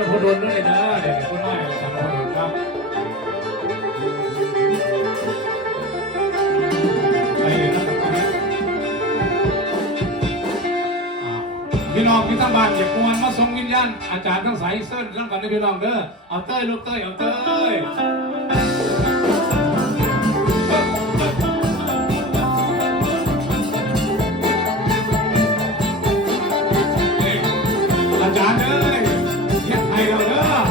นพดลด้วยนะเด็กคนน้อยอาจารย์นพดลครับพี่น้องพี่ทั้งบ้านอย่ากวนมาส่งวิญญาณอาจารย์ทั้งสายเส้นกันก่อนนะพี่น้องเด้อเอาเต้ยลูกเต้ยเอาเต้ยอาจารย์เอ้ย Ja.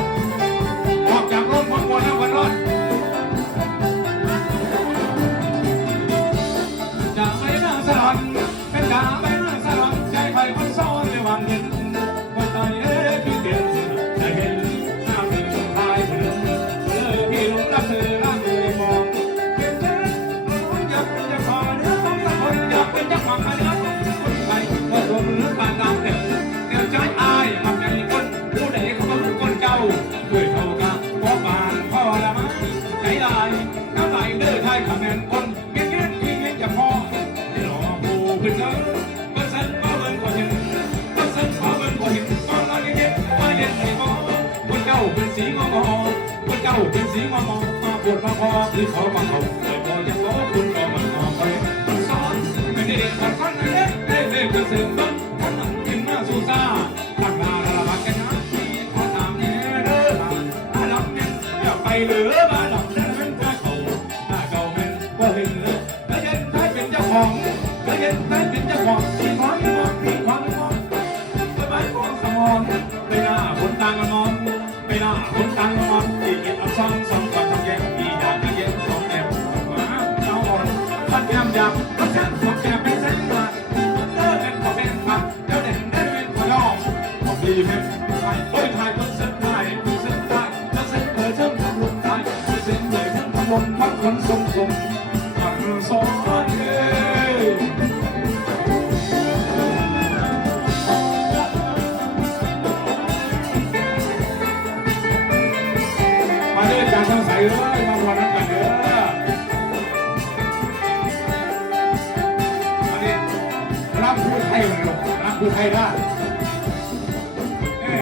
เก่าเป็นสีงองมาปวดมาพอคือเขามาเขาเลยพอยังบ่คุณก็มันงอไปมันซ้อนไม่ได้เด็กมันคนนั้นเด็กเด็กเด็กก็เสื่อมบ้างคนนั้นกินมาสู่ซาปักลาละบักกันนะที่ขอตามเนี่ยเด้อมาดับเนี่ยอย่าไปเหลือมาดับนี่ยเป็นพระเขาหน้าเก่าเป็นว่าเห็นเลยแล้วเห็นใครเป็นเจ้าของแล้วเห็นใครเป็นเจ้าของที่ขอ ขอดีไหมไทยเฮ้ยไทยต้องเส้นไทยต้องเส้นไทยต้องเส้นเออเชิงทำลมไทยเส้นเลยทั้งทำลมพักคนทรงทรงพักสอนเอ้ยมาด้อจานทั้งใสเลยมาวันนั้นกันเด้อมาด้รับผู้ไทยมาลูกรับผู้ไทยได้